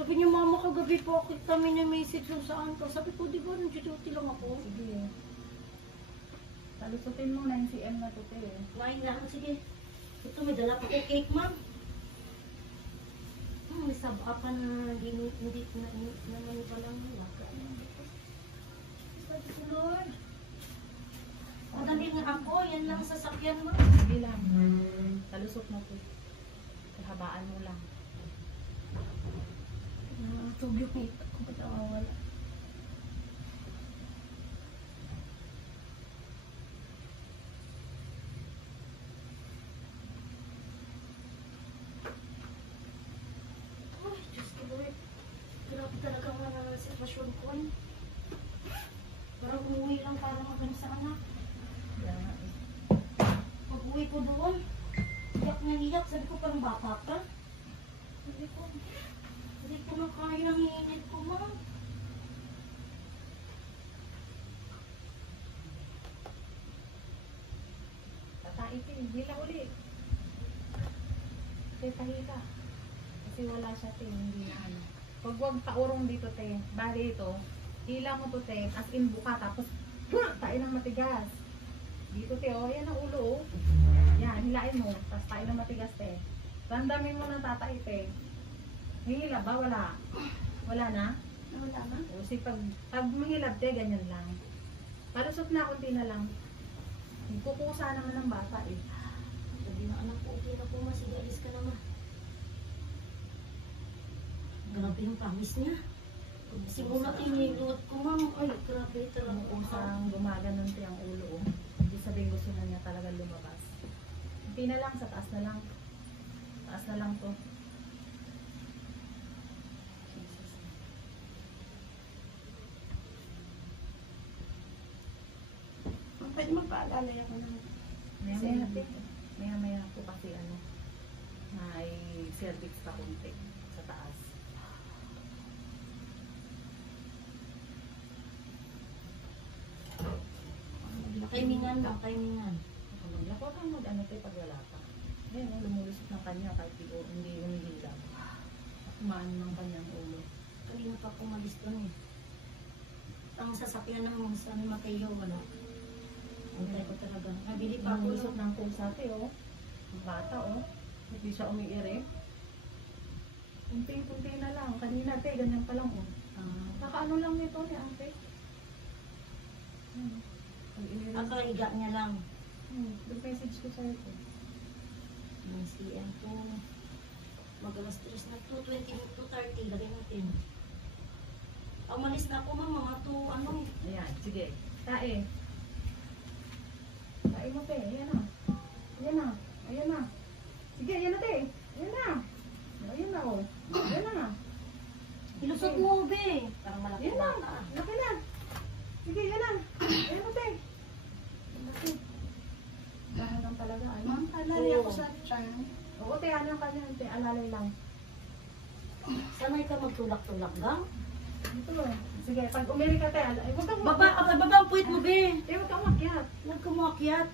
Sabi niya, mama, kagabi po ako kami na message kung saan ka. Sabi ko, di ba, nag-duty lang ako. Sige. Talusutin mo na yung CM na to, te. Kumain lang, sige. Ito, may dala pa ko cake, ma'am. May saba pa na hindi naman pa lang. Sabi ko, Lord. Madali nga ako, yan lang sasakyan mo. Sige lang. Talusot mo to. Kahabaan mo lang. Tubig ko kung katawawala. Ay, Diyos ko, Lord. Grabe talaga nga na sitwasyon ko. Parang umuwi lang para magano sa anak. Pag-uwi ko doon, iyak na iyak. Sabi ko, parang bata ka. Sabi ko, hindi ko na kaya ang init ko, ma'am. Tataitin. Hila uli. Te, pahila. Kasi wala siya, te. Hindi na ano. Huwag paurong dito, te. Bali ito. Hila mo to, te. As in buka. Tapos, tain ng matigas. Dito, te. O, yan ang ulo, oh. Yan, hilain mo. Tapos tain ng matigas, te. Randamin mo ng tatai, te. Hihila ba? Wala. Wala na? Wala na? O, si pag mahilab, te, ganyan lang. Palusot na, kunti na lang. Kukusa naman ng bata, eh. Sabi na anak ko, okay na po, ma. Sige, alis ka naman. Grabe yung pamis niya. Simula tinilot ko, ma'am. Ay, grabe talaga. Kusang gumaganon te ang ulo, oh. Hindi sabihin gusto na niya talaga lumabas. Hindi na lang, sa taas na lang. Taas na lang to. Jesus. Pwede magpaalala ako naman. Maya-maya te. Maya-maya po kasi ano, may cervix pa kunti sa taas. Timingan lang, timingan. Maglako kang mag-ano te pag wala pa. Ngayon, lumulusot ng kanya kahit hindi humihila. Kumaan ng kanyang ulo. Kanina pa pumalis doon eh. Ang sasakyan ng San Mateo, wala. Antay ko talaga. Nabili pa ako Lumulusot ng pusa te, oh. Ang bata, oh. Hindi siya umiiri. Kunti-kunti na lang. Kanina te, ganyan pa lang, oh. Nakaano lang nito ni ate. Akaliga niya lang. Message ko sa'yo ko. Ang CM ko. Mag-alas 3 na 2:20 to 30. Lagay natin. Umalis na ako, ma'am. Mga 2, ano. Ayan, sige. Tae. Tae mo te. Ayan na. Ayan na. Ayan na. Sige, ayan na te. Ayan na. Ayan na, oh. Ayan na. Ilusot mo, be. Parang malaki Ayan na. bata. Laki na. Sige, ayan na. Ayan na te. Laki. Dahil lang talaga. Ma'am, Alalay ako sa chan. Oo te, ano ka dyan te. Alalay lang. Sanay ka magtulak-tulak gang? Ito. Sige, pag umiri ka te. Huwag kang Baba ang puwit mo, be. huwag kang umakyat. Huwag ka muakyat.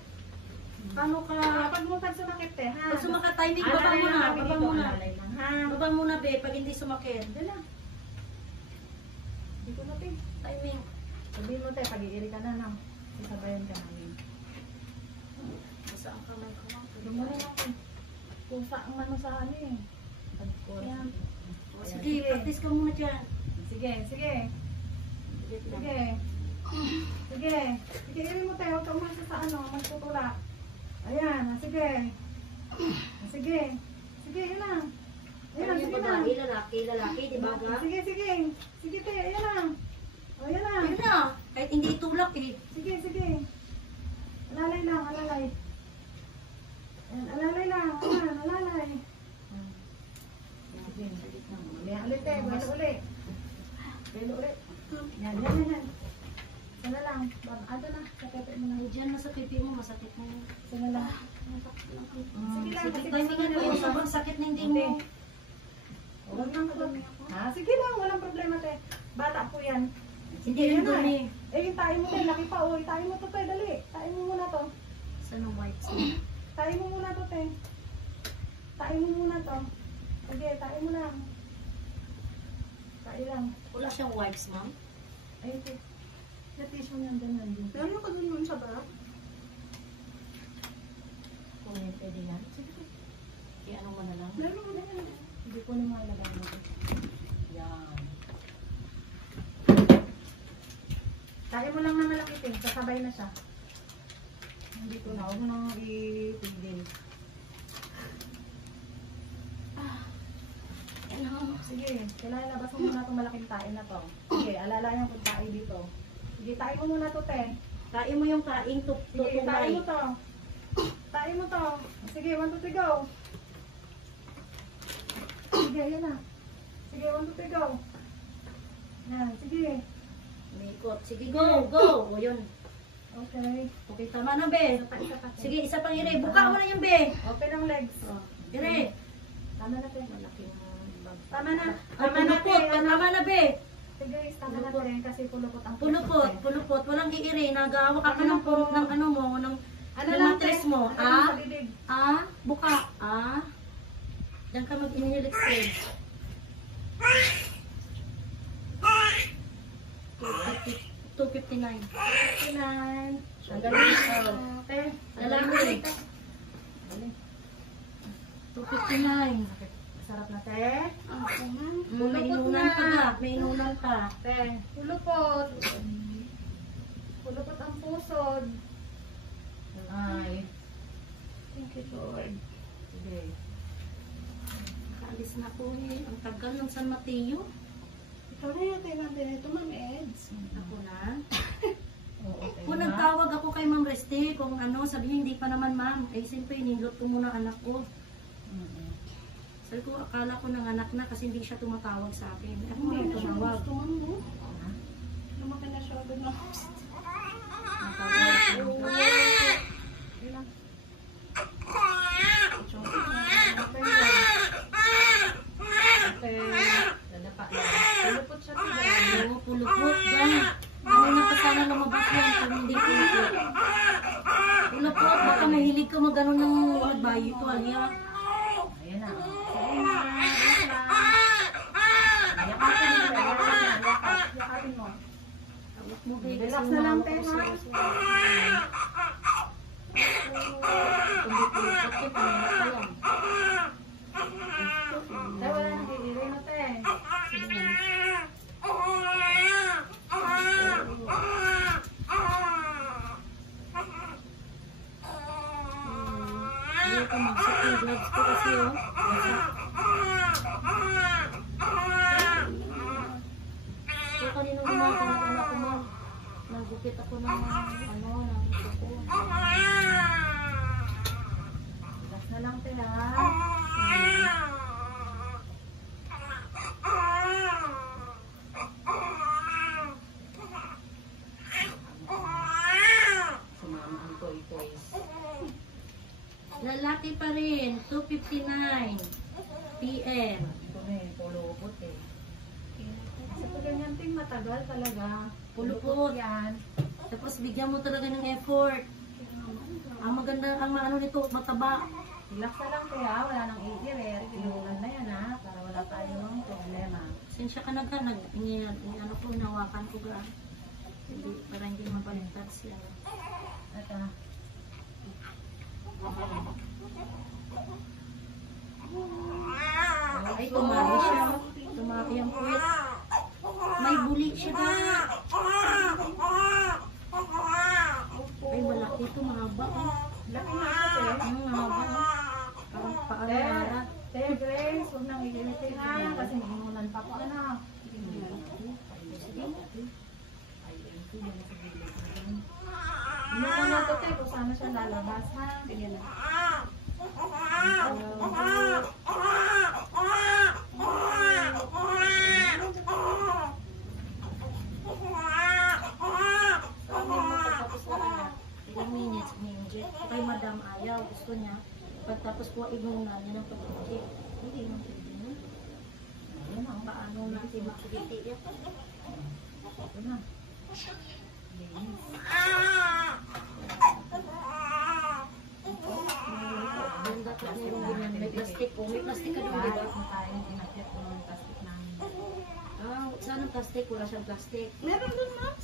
Paano ka? Pag mo pag sumakit te, ha? Pag sumakit timing, baba muna. Baba muna. Alalay lang, ha? Baba muna, be. Pag hindi sumakit. Diyan na. Hindi ko na te. Timing. Sabihin mo te, pag-iiri ka na na. Isabayan ka namin. Basta ang kamay ko, ma'am. Lumuna lang te. Pusa ang ano sa ano eh. Ayan. Sige, practice ka muna dyan. Sige, sige. Sige. Sige. Sige, iri mo tayo. Huwag ka umasa sa ano, magtutula. Ayan, sige. Sige. Sige, yun na. Ayan, Yung sige na. babae, lalaki, di ba ga? Sige, sige. Sige, te, ayan na. O, ayan na. Ayun na. Kahit hindi itulak eh. Sige, sige. Alalay lang, alalay. Ayan, alalay lang. Ayan, alalay. Sige. Ayan, ulit te. Buwelo ulit. Buwelo ulit. Yan, yan, yan, yan. Sana lang. Ano na, sakit mo na. Diyan na sa pipi mo, masakit na yun. Sana lang. Sige lang, kasi timingan mo yung sobrang sakit na hindi mo. Huwag nang kadumi. Ha, sige lang, walang problema te. Bata po yan. Hindi rin Yan na. dumi. Eh, yung tayo mo te, laki pa. Uy, tayo mo to te, dali. Tayo mo muna to. Saan ang white siya? Tayo mo muna to te. Tayo mo muna to. Sige, tayo mo lang. Ilang. Wala siyang wipes, ma'am. Ay, ito. Sa tissue niyan doon nandun. Meron ka dun yun sa barak? Kung pwede yan. Sige. I-ano mo na lang. Meron mo na yan. Hindi ko na malagay mo. Yan. Kaya mo lang na malaki, te. Sasabay na siya. Hindi ko na. Huwag mo nang itigil. Ano? Sige, kailangan labas mo muna itong malaking tae na to. Sige, alalayan ko tae dito. Sige, tae mo muna to, te. Kain mo yung kain to. Sige, tae mo to. Tae mo to. Sige, 1, 2, 3, go. Sige, yan na. Sige, 1, 2, 3, go. Yan, sige. Umikot. Sige, go, go. O yun. Okay. Okay, tama na, be. Isa pa. Sige, isa pang ire. Buka mo na yung be. Open ang legs. O, ire. Tama na, te. Malaking bag. Tama na. Ay, Tama na, te. pulupot. Tama na, be. Sige, tama na, te. Kasi pulupot ang Pulupot, pulupot. Walang iire. Nagawa ka ng ano mo, ng Ano ng lang, matres te? mo. Ano lang Ah? sa bibig? Ah? Buka. Ah? Diyan ka mag-inhale exhale. 259. 59. Tanggalin mo. Te. Lalaki. 259. Sarap na, te. May inunan ka na. May inunan ka. Te. Pulupot. Pulupot ang pusod. Ay. Thank you, Lord. Sige. Kaalis na po eh. Ang tagal ng San Mateo. Ikaw na yun, natin ito, Ma'am Eds. Ako na. Oo, okay. Kung nagtawag ako kay Ma'am Reste, kung ano, sabi niya, hindi pa naman ma'am. Eh, siyempre, nilot ko muna anak ko. Sabi ko, akala ko ng anak na kasi hindi siya tumatawag sa akin. Ako Hindi nga na siya tumawag. gusto, Ma'am, no? Lumaki na siya agad na. Ilang. Okay. Lalapa na. Pulupot siya, te. Oo, pulupot dyan. Kanina pa sana lumabas yan kung hindi pulupot. Pulupot, baka mahilig ka mag-ano ng nagbayo ito, alya. Ayan na. Sige na. Yakapin mo. Yakapin mo. Tawag mo, babe. Relax Kasi na lang, umawak te, ako ha? sa- Kung di pulupot ko, kanina pa lang. Te, wala nang iirin mo, te. Sige na. Ayaw ka mag-set yung gloves ko kasi oh. So kanina gumagawa ng anak ko ma'am. Nagupit ako ng ano, ng kuko. Relax na lang, te, ha? Sumama ang toy-toys. Lalaki pa rin, 2:59 PM. Ito na eh, pulupot eh. Kasi pag ganyan, ting, matagal talaga. Pulupot. Yan. Tapos bigyan mo talaga ng effort. Ang maganda, ang maano nito, mataba. Relax na lang, te, ha? Wala nang iirir. Inulan na yan, ha? Para wala tayong problema. Sensya ka na ka, ano ko, nawakan ko ga. Hindi, para hindi mabaliktad siya. Ito na. Ay, tumari siya. Tumari ang puwet. May buli siya ga. Ay, malaki ito, mahaba. Oh. Laki na ito, te. Mahaba. Parang paano Te, na. te, Grace, huwag nang ilimitin, ha? Kasi inulan pa ko, anak. Inulan na to, te, kung saan siya lalabas, ha? Sige na. Sabi mo, pagtapos na anak, ilang minutes, minute. Kay madam ayaw, gusto niya. Pagtapos po, inunan niya ng pag-ibig. Hindi mo pwede na. Ayan na, Paano natin makikiti yan? ito na. Linis. Then dapat meron din yan. May plastic po. May plastic ka doon, di ba? Kung tayo inakit ko ng plastic namin. Ah, Saan ang plastic? Wala siyang plastic. Meron dun, ma'am.